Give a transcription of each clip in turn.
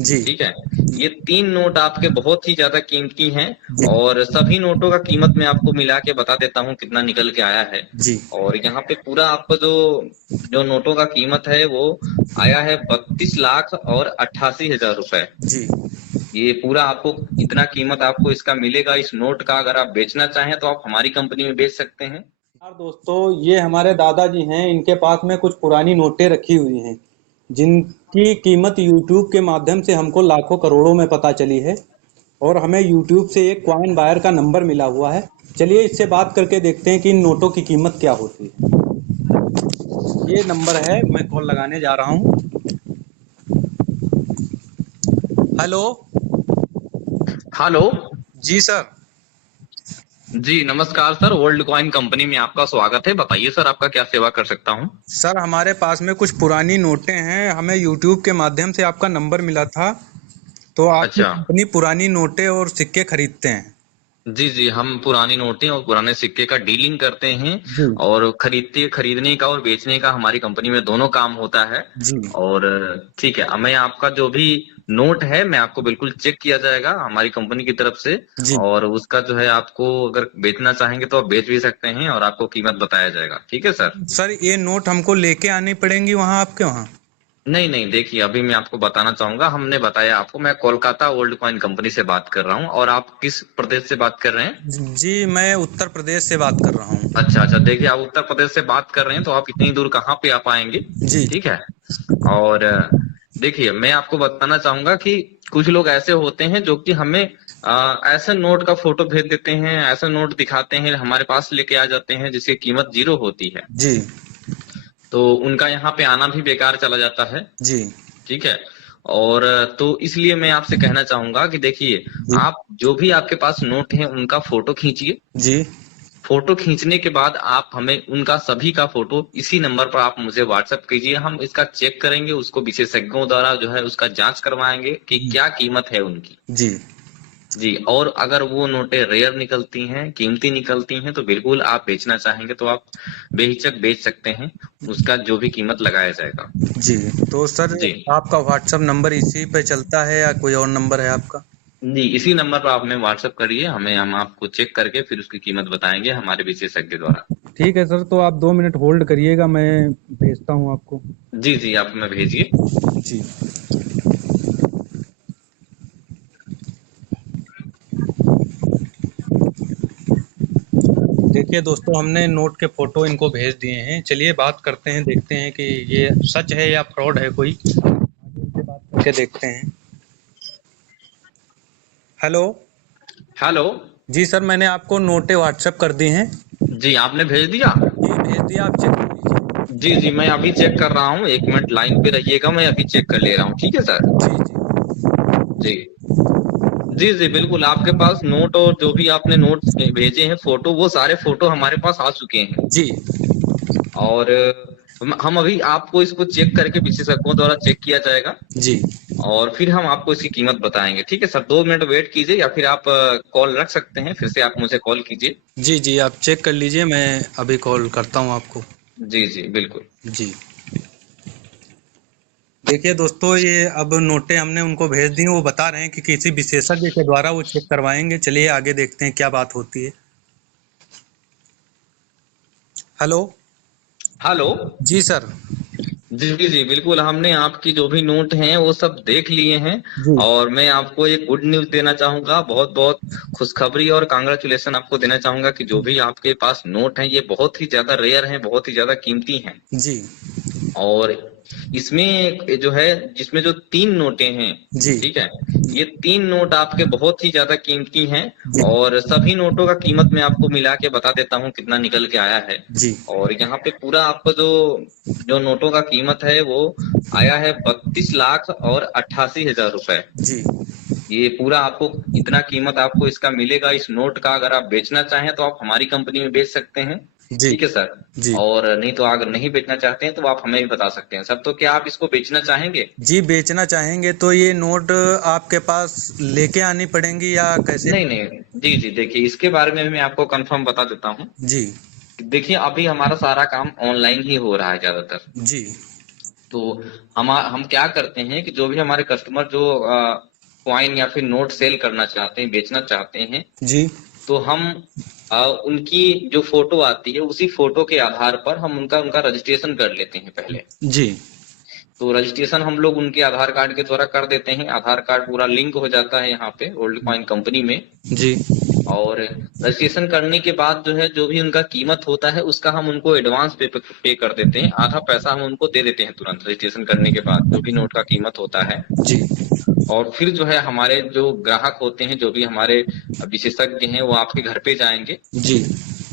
जी। ठीक है। ये 3 नोट आपके बहुत ही ज्यादा कीमती हैं जी। और सभी नोटों का कीमत मैं आपको मिला के बता देता हूँ कितना निकल के आया है। जी। और यहाँ पे पूरा आपको जो जो नोटों का कीमत है वो आया है 32,88,000 रुपए। जी। ये पूरा आपको इतना कीमत आपको इसका मिलेगा इस नोट का। अगर आप बेचना चाहें तो आप हमारी कंपनी में बेच सकते हैं। यार दोस्तों, ये हमारे दादाजी हैं, इनके पास में कुछ पुरानी नोटें रखी हुई हैं जिनकी कीमत यूट्यूब के माध्यम से हमको लाखों करोड़ों में पता चली है। और हमें यूट्यूब से एक कॉइन बायर का नंबर मिला हुआ है। चलिए इससे बात करके देखते हैं कि इन नोटों की कीमत क्या होती है। ये नंबर है, मैं कॉल लगाने जा रहा हूँ। हेलो। हेलो। जी सर। जी नमस्कार सर, ओल्ड कॉइन कंपनी में आपका स्वागत है। बताइए सर, आपका क्या सेवा कर सकता हूँ। सर, हमारे पास में कुछ पुरानी नोटें हैं, हमें यूट्यूब के माध्यम से आपका नंबर मिला था। तो आपकी अच्छा। कंपनी पुरानी नोटें और सिक्के खरीदते हैं। जी जी, हम पुरानी नोटें और पुराने सिक्के का डीलिंग करते हैं जी। और खरीदने का और बेचने का हमारी कंपनी में दोनों काम होता है। जी। और ठीक है, मैं आपका जो भी नोट है मैं आपको बिल्कुल चेक किया जाएगा हमारी कंपनी की तरफ से। जी। और उसका जो है आपको अगर बेचना चाहेंगे तो आप बेच भी सकते हैं और आपको कीमत बताया जाएगा। ठीक है सर। सर, ये नोट हमको लेके आनी पड़ेंगी वहाँ आपके वहाँ? नहीं नहीं, देखिए अभी मैं आपको बताना चाहूंगा। हमने बताया आपको, मैं कोलकाता ओल्ड कॉइन कंपनी से बात कर रहा हूँ। और आप किस प्रदेश से बात कर रहे हैं। जी, मैं उत्तर प्रदेश से बात कर रहा हूँ। अच्छा अच्छा, देखिए आप उत्तर प्रदेश से बात कर रहे हैं तो आप इतनी दूर कहाँ पे आ पाएंगे। जी। ठीक है। और देखिए मैं आपको बताना चाहूंगा कि कुछ लोग ऐसे होते हैं जो कि हमें ऐसे नोट का फोटो भेज देते हैं, ऐसे नोट दिखाते हैं, हमारे पास लेके आ जाते हैं जिसकी कीमत जीरो होती है। जी। तो उनका यहाँ पे आना भी बेकार चला जाता है। जी। ठीक है। और तो इसलिए मैं आपसे कहना चाहूंगा कि देखिए, जी। आप जो भी आपके पास नोट है उनका फोटो खींचिए। जी। फोटो खींचने के बाद आप हमें उनका सभी का फोटो इसी नंबर पर आप मुझे व्हाट्सएप कीजिए। हम इसका चेक करेंगे, उसको विशेषज्ञों द्वारा जो है उसका जांच करवाएंगे कि क्या कीमत है उनकी। जी। जी। और अगर वो नोटें रेयर निकलती हैं, कीमती निकलती हैं, तो बिल्कुल आप बेचना चाहेंगे तो आप बेहिचक बेच सकते हैं। उसका जो भी कीमत लगाया जाएगा। जी। तो सर, जी आपका व्हाट्सअप नंबर इसी पे चलता है या कोई और नंबर है आपका? जी, इसी नंबर पर आप हमें व्हाट्सएप करिए, हम आपको चेक करके फिर उसकी कीमत बताएंगे हमारे विशेषज्ञ द्वारा। ठीक है सर, तो आप 2 मिनट होल्ड करिएगा, मैं भेजता हूँ आपको। जी जी, आप हमें भेजिए। जी। देखिए दोस्तों, हमने नोट के फोटो इनको भेज दिए हैं। चलिए बात करते हैं, देखते हैं कि ये सच है या फ्रॉड है कोई। आगे इनसे बात करके देखते हैं। हेलो। हेलो। जी सर, मैंने आपको नोटें व्हाट्सएप कर दी हैं। जी, आपने भेज दिया। जी, भेज दिया, आप चेक कर लीजिए। जी जी, मैं अभी चेक कर रहा हूँ। 1 मिनट लाइन पे रहिएगा, मैं अभी चेक कर ले रहा हूँ। ठीक है सर। जी। जी जी जी, बिल्कुल आपके पास नोट और जो भी आपने नोट भेजे हैं फोटो, वो सारे फोटो हमारे पास आ चुके हैं। जी। और हम अभी आपको इसको चेक करके विशेषज्ञों द्वारा चेक किया जाएगा जी। और फिर हम आपको इसकी कीमत बताएंगे। ठीक है सर, 2 मिनट वेट कीजिए या फिर आप कॉल रख सकते हैं, फिर से आप मुझे कॉल कीजिए। जी। जी, आप चेक कर लीजिए, मैं अभी कॉल करता हूँ आपको। जी जी बिल्कुल। जी। देखिए दोस्तों, ये अब नोटें हमने उनको भेज दी हैं, वो बता रहे हैं कि किसी विशेषज्ञ के द्वारा वो चेक करवाएंगे। चलिए आगे देखते हैं क्या बात होती है। हेलो। हेलो। जी सर। जी जी जी, बिल्कुल हमने आपकी जो भी नोट हैं वो सब देख लिए हैं। जी। और मैं आपको एक गुड न्यूज देना चाहूंगा, बहुत बहुत खुशखबरी और कांग्रेचुलेसन आपको देना चाहूंगा कि जो भी आपके पास नोट हैं ये बहुत ही ज्यादा रेयर हैं, बहुत ही ज्यादा कीमती हैं। जी। और इसमें जो है, जिसमें जो 3 नोटें हैं, जी। ठीक है, ये 3 नोट आपके बहुत ही ज्यादा कीमती हैं। जी। और सभी नोटों का कीमत मैं आपको मिला के बता देता हूँ कितना निकल के आया है। जी। और यहाँ पे पूरा आपको जो जो नोटों का कीमत है वो आया है 32,88,000 रुपए। जी। ये पूरा आपको इतना कीमत आपको इसका मिलेगा इस नोट का। अगर आप बेचना चाहें तो आप हमारी कंपनी में बेच सकते हैं। जी। ठीक है सर। जी। और नहीं तो अगर नहीं बेचना चाहते हैं तो आप हमें भी बता सकते हैं सर। तो क्या आप इसको बेचना चाहेंगे। जी, बेचना चाहेंगे तो ये नोट आपके पास लेके आनी पड़ेंगी या कैसे? नहीं नहीं, जी जी, देखिए इसके बारे में भी मैं आपको कंफर्म बता देता हूँ। जी। देखिए अभी हमारा सारा काम ऑनलाइन ही हो रहा है ज्यादातर। जी। तो हम क्या करते हैं कि जो भी हमारे कस्टमर जो कॉइन या फिर नोट सेल करना चाहते हैं, बेचना चाहते हैं, जी तो हम उनकी जो फोटो आती है उसी फोटो के आधार पर हम उनका रजिस्ट्रेशन कर लेते हैं पहले। जी तो रजिस्ट्रेशन हम लोग उनके आधार कार्ड के द्वारा कर देते हैं। आधार कार्ड पूरा लिंक हो जाता है यहाँ पे ओल्ड कॉइन कंपनी में। जी और रजिस्ट्रेशन करने के बाद जो है जो भी उनका कीमत होता है उसका हम उनको एडवांस पे कर देते हैं। आधा पैसा हम उनको दे देते हैं तुरंत रजिस्ट्रेशन करने के बाद, जो भी नोट का कीमत होता है। जी और फिर जो है हमारे जो ग्राहक होते हैं, जो भी हमारे विशेषज्ञ हैं, वो आपके घर पे जाएंगे जी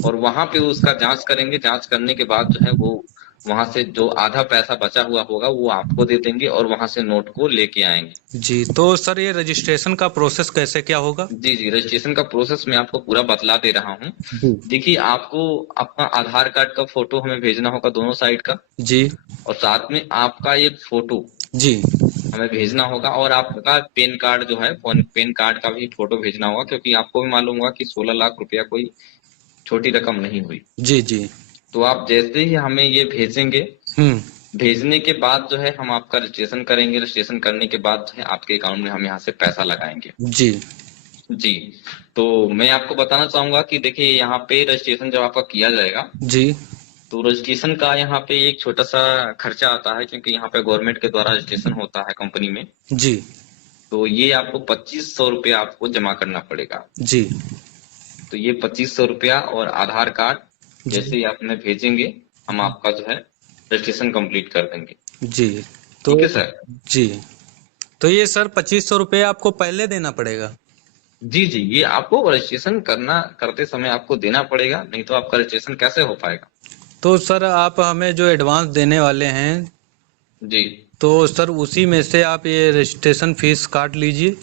और वहां पे उसका जांच करेंगे। जांच करने के बाद जो है वो वहां से जो आधा पैसा बचा हुआ होगा वो आपको दे देंगे और वहां से नोट को लेके आएंगे। जी। तो सर ये रजिस्ट्रेशन का प्रोसेस कैसे क्या होगा? जी जी, रजिस्ट्रेशन का प्रोसेस मैं आपको पूरा बतला दे रहा हूँ। जी देखिए, आपको अपना आधार कार्ड का फोटो हमें भेजना होगा, दोनों साइड का। जी और साथ में आपका एक फोटो जी हमें भेजना होगा और आपका पैन कार्ड जो है, पैन कार्ड का भी फोटो भेजना होगा, क्योंकि आपको भी मालूम होगा कि 16 लाख रुपया कोई छोटी रकम नहीं हुई। जी जी तो आप जैसे ही हमें ये भेजेंगे, भेजने के बाद जो है हम आपका रजिस्ट्रेशन करेंगे। रजिस्ट्रेशन करने के बाद जो है आपके अकाउंट में हम यहाँ से पैसा लगाएंगे। जी जी, तो मैं आपको बताना चाहूंगा कि देखिए, यहाँ पे रजिस्ट्रेशन जब आपका किया जाएगा जी तो रजिस्ट्रेशन का यहाँ पे एक छोटा सा खर्चा आता है, क्योंकि यहाँ पे गवर्नमेंट के द्वारा रजिस्ट्रेशन होता है कंपनी में। जी तो ये आपको 2500 रुपया आपको जमा करना पड़ेगा। जी तो ये 2500 रुपया और आधार कार्ड जी जैसे ही आप हमें भेजेंगे, हम आपका जो है रजिस्ट्रेशन कंप्लीट कर देंगे। जी। तो ठीक है सर? जी, तो ये सर 2500 रुपये आपको पहले देना पड़ेगा? जी जी, ये आपको रजिस्ट्रेशन करते समय आपको देना पड़ेगा, नहीं तो आपका रजिस्ट्रेशन कैसे हो पाएगा। तो सर आप हमें जो एडवांस देने वाले हैं, जी, तो सर उसी में से आप ये रजिस्ट्रेशन फीस काट लीजिए।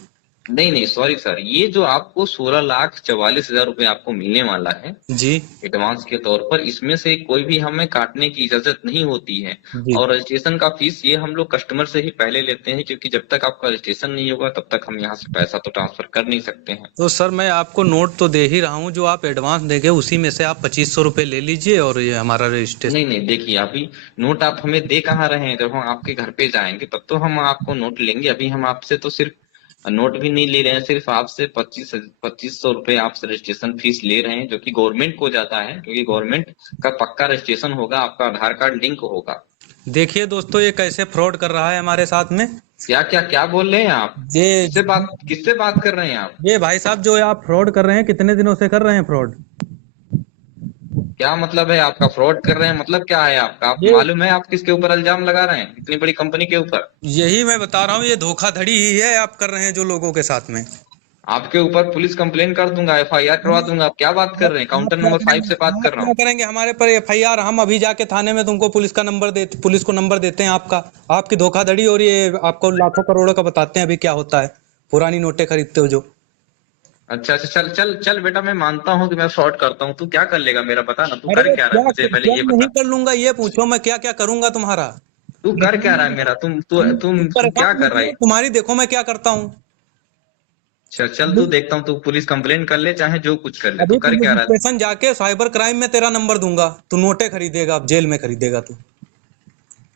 नहीं नहीं, सॉरी सर, ये जो आपको 16,44,000 रुपए आपको मिलने वाला है जी एडवांस के तौर पर, इसमें से कोई भी हमें काटने की इजाजत नहीं होती है। जी और रजिस्ट्रेशन का फीस ये हम लोग कस्टमर से ही पहले लेते हैं, क्योंकि जब तक आपका रजिस्ट्रेशन नहीं होगा तब तक हम यहाँ से पैसा तो ट्रांसफर कर नहीं सकते हैं। तो सर मैं आपको नोट तो दे ही रहा हूँ, जो आप एडवांस देंगे उसी में से आप 2500 रुपये ले लीजिए और ये हमारा रजिस्ट्रेशन। नहीं नहीं, देखिए, अभी नोट आप हमें दे कहाँ रहे हैं। जब हम आपके घर पे जाएंगे तब तो हम आपको नोट लेंगे। अभी हम आपसे तो सिर्फ नोट भी नहीं ले रहे हैं, सिर्फ आपसे 2500 रुपए आपसे रजिस्ट्रेशन फीस ले रहे हैं, जो कि गवर्नमेंट को जाता है, क्योंकि गवर्नमेंट का पक्का रजिस्ट्रेशन होगा, आपका आधार कार्ड लिंक होगा। देखिए दोस्तों, ये कैसे फ्रॉड कर रहा है हमारे साथ में। क्या क्या क्या बोल रहे हैं आप? ये किससे बात कर रहे हैं आप? ये भाई साहब जो आप फ्रॉड कर रहे हैं, कितने दिनों से कर रहे हैं फ्रॉड? क्या मतलब है आपका? फ्रॉड कर रहे हैं मतलब क्या है आपका? आप ये मालूम है आप किसके ऊपर इल्जाम लगा रहे हैं, इतनी बड़ी कंपनी के ऊपर? यही मैं बता रहा हूँ, ये धोखाधड़ी ही है आप कर रहे हैं जो लोगों के साथ में। आपके ऊपर पुलिस कंप्लेन कर दूंगा, FIR करवा दूंगा। आप क्या बात कर रहे हैं? काउंटर नंबर 5 से बात कर रहा क्या हूँ। करेंगे? हमारे पर FIR, हम अभी जाके थाने में तुमको पुलिस को नंबर देते हैं आपका। आपकी धोखाधड़ी और ये आपको लाखों करोड़ों का बताते हैं अभी क्या होता है, पुरानी नोटें खरीदते हो जो। अच्छा अच्छा, चल चल चल बेटा, मैं मानता हूँ कि मैं फ्रॉड करता हूँ। तू क्या कर लेगा मेरा, बता ना, तू अरे कर क्या रहा है? मुझे पहले क्या ये नहीं बता, कर लूंगा ये पूछो, मैं क्या क्या करूंगा तुम्हारा। तू कर क्या रहा है मेरा? तुम क्या परेशान कर रहा है? तुम्हारी देखो मैं क्या करता हूँ। चल चल, तू देखता हूँ, तू पुलिस कंप्लेन कर ले, चाहे जो कुछ कर ले, तू अभी कर क्या पुलिस रहा है? स्टेशन जाके साइबर क्राइम में तेरा नंबर दूंगा, तू नोटें खरीदेगा, अब जेल में खरीदेगा तू।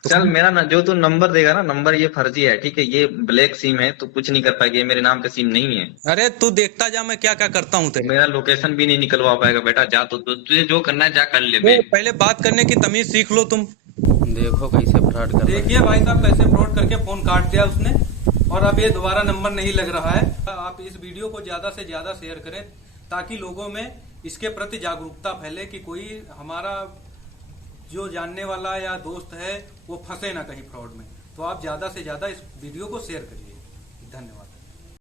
तो चल, मेरा जो तू नंबर देगा ना, नंबर ये फर्जी है, ठीक है? ये ब्लैक सिम है, तू कुछ नहीं कर पाएगी, ये मेरे नाम पे सिम नहीं है। अरे तू देखता जा मैं क्या क्या करता हूँ तेरे। मेरा लोकेशन भी नहीं निकलवा पाएगा बेटा। जा, तुझे जो करना है जा कर ले बे। पहले बात करने की तमीज सीख लो तुम। देखो कैसे फ्रॉड कर रहा है। देखिए भाई साहब कैसे फ्रॉड करके फोन काट दिया उसने, और अब ये दोबारा नंबर नहीं लग रहा है। आप इस वीडियो को ज्यादा से ज्यादा शेयर करें ताकि लोगों में इसके प्रति जागरूकता फैले कि कोई हमारा जो जानने वाला या दोस्त है वो फंसे ना कहीं फ्रॉड में। तो आप ज्यादा से ज्यादा इस वीडियो को शेयर करिए। धन्यवाद।